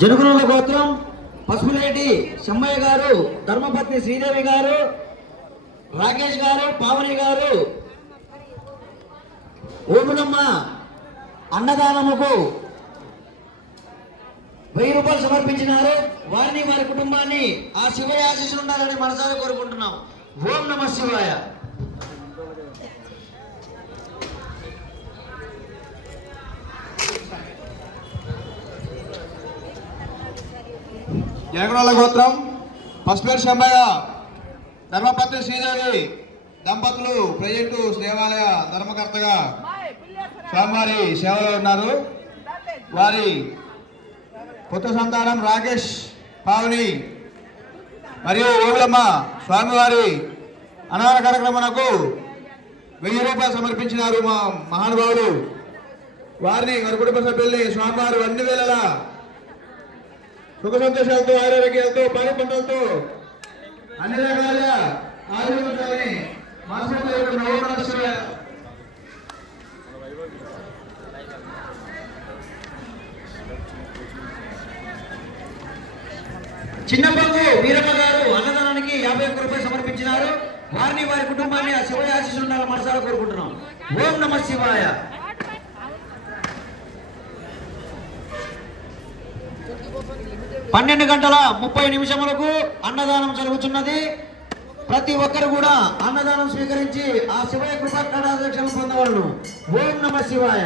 జనుగుల గోత్రం పసుపులేటి శమ్మయ్య గారు, ధర్మపత్ని శ్రీదేవి గారు, రాకేష్ గారు, పావని గారు ఓములమ్మ అన్నదానముకు 1000 రూపాయలు సమర్పించినారు. వారిని వారి కుటుంబాన్ని ఆ శివయ్య ఆశీస్సులు ఉండాలని మనసారా కోరుకుంటున్నాం. ఓం నమః శివాయ. జనగణాల గోత్రం పసుపేరు శంబయ్య, ధర్మపత్ని శ్రీదేవి దంపతులు ప్రజెంటు దేవాలయ ధర్మకర్తగా స్వామివారి సేవలో ఉన్నారు. వారి పుత్ర సంతానం రాకేష్, పావని మరియు ఓవులమ్మ స్వామివారి అన్నదాన కార్యక్రమాలకు 1000 రూపాయలు సమర్పించినారు మా మహానుభావులు. వారిని వారి కుటుంబ సభ్యుల్ని స్వామివారు అన్ని వేళలా సుఖ సంతోషాలతో, ఆరోగ్యాలతో, పాడి పంటలతో అన్ని రకాలుగా ఆరోగ్యాలని చిన్నబాబు వీరమ్మ గారు అన్నదానానికి 51 రూపాయలు సమర్పించినారు. వారిని వారి కుటుంబాన్ని ఆ శివయ్య ఆశీస్సులు ఉండాలని మనసారా కోరుకుంటున్నాం. ఓం నమః శివాయ. 12:30 అన్నదానం జరుగుతున్నది. ప్రతి ఒక్కరు కూడా అన్నదానం స్వీకరించి ఆ శివయ్య కృపా కటాక్షాలను పొందవలను. ఓం నమః శివాయ.